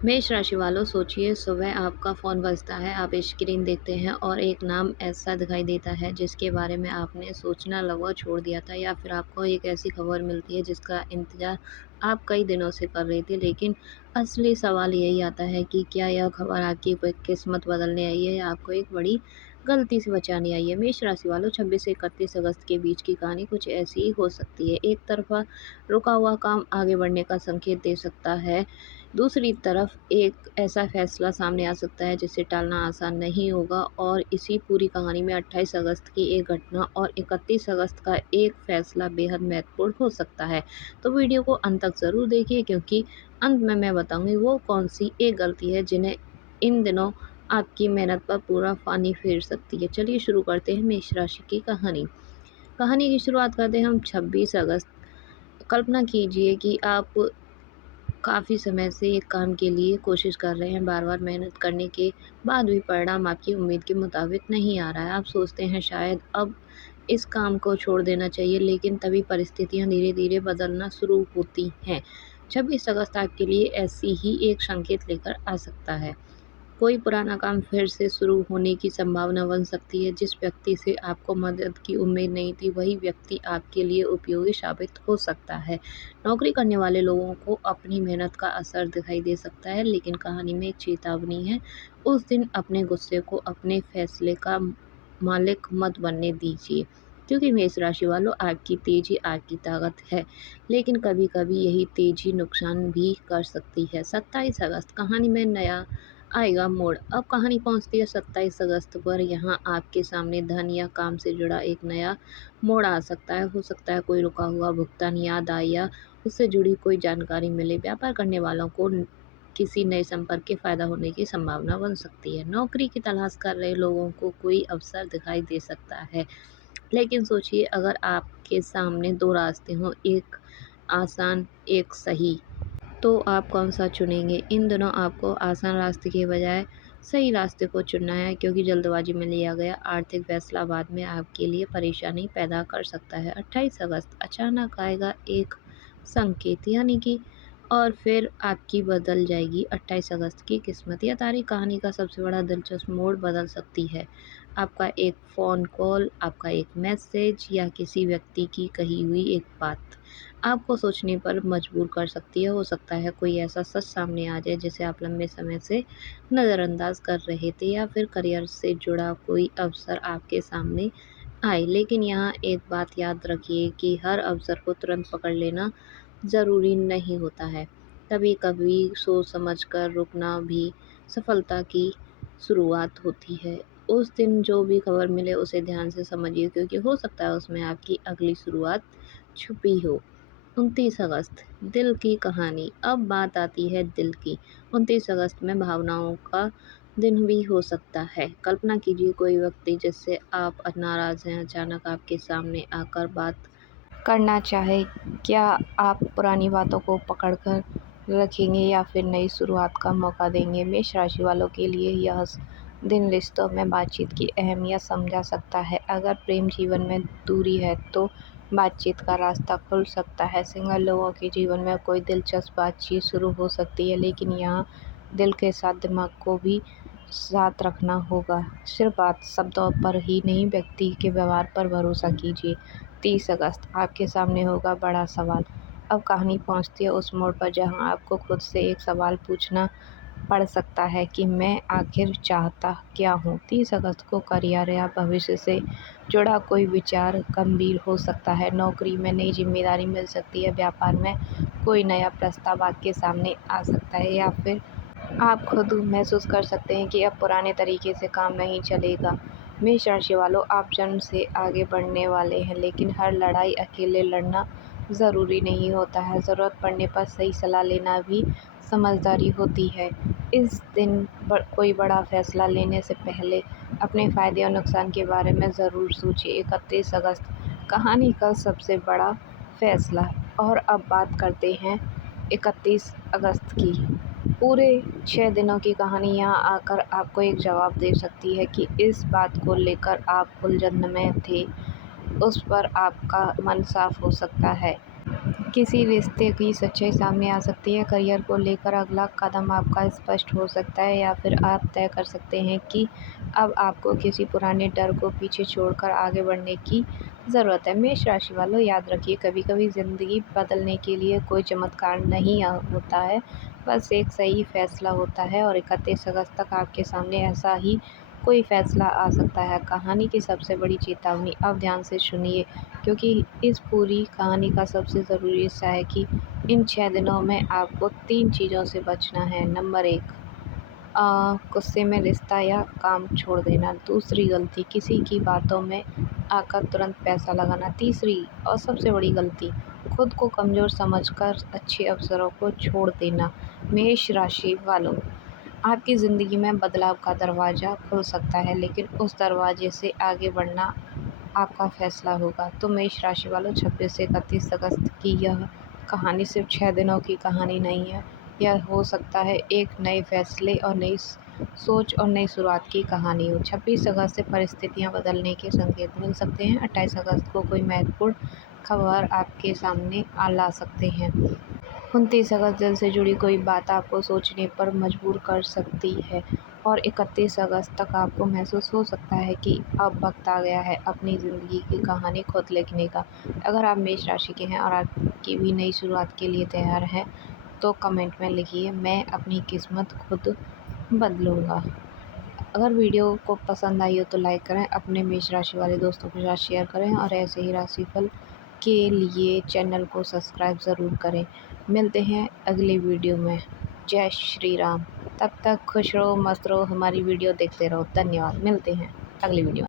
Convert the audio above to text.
मेष राशि वालों, सोचिए सुबह आपका फ़ोन बजता है, आप स्क्रीन देखते हैं और एक नाम ऐसा दिखाई देता है जिसके बारे में आपने सोचना लगभग छोड़ दिया था, या फिर आपको एक ऐसी खबर मिलती है जिसका इंतज़ार आप कई दिनों से कर रहे थे। लेकिन असली सवाल यही आता है कि क्या यह खबर आपकी किस्मत बदलने आई है या आपको एक बड़ी गलती से बचाने आई है। मेष राशि वालों, 26 से 31 अगस्त के बीच की कहानी कुछ ऐसी ही हो सकती है। एक तरफा रुका हुआ काम आगे बढ़ने का संकेत दे सकता है, दूसरी तरफ एक ऐसा फैसला सामने आ सकता है जिसे टालना आसान नहीं होगा। और इसी पूरी कहानी में 28 अगस्त की एक घटना और 31 अगस्त का एक फैसला बेहद महत्वपूर्ण हो सकता है। तो वीडियो को अंत तक ज़रूर देखिए, क्योंकि अंत में मैं बताऊंगी वो कौन सी एक गलती है जिन्हें इन दिनों आपकी मेहनत पर पूरा पानी फेर सकती है। चलिए शुरू करते हैं मेष राशि की कहानी। कहानी की शुरुआत करते हैं हम 26 अगस्त। कल्पना कीजिए कि आप काफ़ी समय से एक काम के लिए कोशिश कर रहे हैं, बार-बार मेहनत करने के बाद भी परिणाम आपकी उम्मीद के मुताबिक नहीं आ रहा है। आप सोचते हैं शायद अब इस काम को छोड़ देना चाहिए, लेकिन तभी परिस्थितियाँ धीरे-धीरे बदलना शुरू होती हैं। 26 अगस्त आपके लिए ऐसी ही एक संकेत लेकर आ सकता है। कोई पुराना काम फिर से शुरू होने की संभावना बन सकती है। जिस व्यक्ति से आपको मदद की उम्मीद नहीं थी, वही व्यक्ति आपके लिए उपयोगी साबित हो सकता है। नौकरी करने वाले लोगों को अपनी मेहनत का असर दिखाई दे सकता है, लेकिन कहानी में एक चेतावनी है। उस दिन अपने गुस्से को अपने फैसले का मालिक मत बनने दीजिए, क्योंकि मेष राशि वालों, आपकी तेजी आपकी ताकत है, लेकिन कभी-कभी यही तेजी नुकसान भी कर सकती है। 27 अगस्त कहानी में नया आएगा मोड़। अब कहानी पहुंचती है 27 अगस्त पर। यहाँ आपके सामने धन या काम से जुड़ा एक नया मोड़ आ सकता है। हो सकता है कोई रुका हुआ भुगतान याद आए या उससे जुड़ी कोई जानकारी मिले। व्यापार करने वालों को किसी नए संपर्क के फायदा होने की संभावना बन सकती है। नौकरी की तलाश कर रहे लोगों को कोई अवसर दिखाई दे सकता है। लेकिन सोचिए, अगर आपके सामने दो रास्ते हों, एक आसान एक सही, तो आप कौन-सा चुनेंगे? इन दिनों आपको आसान रास्ते के बजाय सही रास्ते को चुनना है, क्योंकि जल्दबाजी में लिया गया आर्थिक फैसला बाद में आपके लिए परेशानी पैदा कर सकता है। 28 अगस्त अचानक आएगा एक संकेत, यानी कि और फिर आपकी बदल जाएगी। 28 अगस्त की किस्मत, यह तारीख कहानी का सबसे बड़ा दिलचस्प मोड़ बदल सकती है। आपका एक फ़ोन कॉल, आपका एक मैसेज या किसी व्यक्ति की कही हुई एक बात आपको सोचने पर मजबूर कर सकती है। हो सकता है कोई ऐसा सच सामने आ जाए जिसे आप लंबे समय से नज़रअंदाज कर रहे थे, या फिर करियर से जुड़ा कोई अवसर आपके सामने आए। लेकिन यहाँ एक बात याद रखिए कि हर अवसर को तुरंत पकड़ लेना ज़रूरी नहीं होता है। कभी-कभी सोच समझकर रुकना भी सफलता की शुरुआत होती है। उस दिन जो भी खबर मिले उसे ध्यान से समझिए, क्योंकि हो सकता है उसमें आपकी अगली शुरुआत छुपी हो। 29 अगस्त दिल की कहानी। अब बात आती है दिल की। 29 अगस्त में भावनाओं का दिन भी हो सकता है। कल्पना कीजिए कोई व्यक्ति जिससे आप नाराज़ हैं अचानक आपके सामने आकर बात करना चाहे। क्या आप पुरानी बातों को पकड़ कर रखेंगे या फिर नई शुरुआत का मौका देंगे? मेष राशि वालों के लिए यह दिन रिश्तों में बातचीत की अहमियत समझा सकता है। अगर प्रेम जीवन में दूरी है तो बातचीत का रास्ता खुल सकता है। सिंगल लोगों के जीवन में कोई दिलचस्प बातचीत शुरू हो सकती है, लेकिन यहाँ दिल के साथ दिमाग को भी साथ रखना होगा। सिर्फ बात शब्दों पर ही नहीं, व्यक्ति के व्यवहार पर भरोसा कीजिए। 30 अगस्त आपके सामने होगा बड़ा सवाल। अब कहानी पहुंचती है उस मोड़ पर जहां आपको खुद से एक सवाल पूछना पड़ सकता है कि मैं आखिर चाहता क्या हूँ। 30 अगस्त को करियर या भविष्य से जुड़ा कोई विचार गंभीर हो सकता है। नौकरी में नई जिम्मेदारी मिल सकती है, व्यापार में कोई नया प्रस्ताव आपके सामने आ सकता है, या फिर आप खुद महसूस कर सकते हैं कि अब पुराने तरीके से काम नहीं चलेगा। मेष राशि वालों, आप जन्म से आगे बढ़ने वाले हैं, लेकिन हर लड़ाई अकेले लड़ना ज़रूरी नहीं होता है। ज़रूरत पड़ने पर सही सलाह लेना भी समझदारी होती है। इस दिन कोई बड़ा फैसला लेने से पहले अपने फ़ायदे और नुकसान के बारे में ज़रूर सोचिए। 31 अगस्त कहानी का सबसे बड़ा फैसला। और अब बात करते हैं 31 अगस्त की। पूरे 6 दिनों की कहानी यहाँ आकर आपको एक जवाब दे सकती है कि इस बात को लेकर आप उलझन में थे, उस पर आपका मन साफ हो सकता है। किसी रिश्ते की सच्चाई सामने आ सकती है। करियर को लेकर अगला कदम आपका स्पष्ट हो सकता है या फिर आप तय कर सकते हैं कि अब आपको किसी पुराने डर को पीछे छोड़कर आगे बढ़ने की ज़रूरत है। मेष राशि वालों, याद रखिए, कभी-कभी ज़िंदगी बदलने के लिए कोई चमत्कार नहीं होता है, बस एक सही फैसला होता है और 31 अगस्त तक आपके सामने ऐसा ही कोई फैसला आ सकता है। कहानी की सबसे बड़ी चेतावनी, अब ध्यान से सुनिए, क्योंकि इस पूरी कहानी का सबसे ज़रूरी हिस्सा है कि इन 6 दिनों में आपको 3 चीज़ों से बचना है। नंबर 1, गुस्से में रिश्ता या काम छोड़ देना। दूसरी गलती, किसी की बातों में आकर तुरंत पैसा लगाना। तीसरी और सबसे बड़ी गलती, खुद को कमज़ोर समझकर अच्छे अवसरों को छोड़ देना। मेष राशि वालों, आपकी ज़िंदगी में बदलाव का दरवाज़ा खुल सकता है, लेकिन उस दरवाजे से आगे बढ़ना आपका फैसला होगा। तो मेष राशि वालों, 26 से 31 अगस्त की यह कहानी सिर्फ 6 दिनों की कहानी नहीं है। यह हो सकता है एक नए फैसले और नई सोच और नई शुरुआत की कहानी हो। 26 अगस्त से परिस्थितियां बदलने के संकेत मिल सकते हैं। 28 अगस्त को कोई महत्वपूर्ण खबर आपके सामने ला सकते हैं। 29 अगस्त दिल से जुड़ी कोई बात आपको सोचने पर मजबूर कर सकती है और 31 अगस्त तक आपको महसूस हो सकता है कि अब वक्त आ गया है अपनी ज़िंदगी की कहानी खुद लिखने का। अगर आप मेष राशि के हैं और आपकी भी नई शुरुआत के लिए तैयार हैं, तो कमेंट में लिखिए, मैं अपनी किस्मत खुद बदलूँगा। अगर वीडियो को पसंद आई हो तो लाइक करें, अपने मेष राशि वाले दोस्तों के साथ शेयर करें और ऐसे ही राशिफल के लिए चैनल को सब्सक्राइब ज़रूर करें। मिलते हैं अगले वीडियो में। जय श्री राम। तब तक खुश रहो, मस्त रहो, हमारी वीडियो देखते रहो। धन्यवाद। मिलते हैं अगली वीडियो में।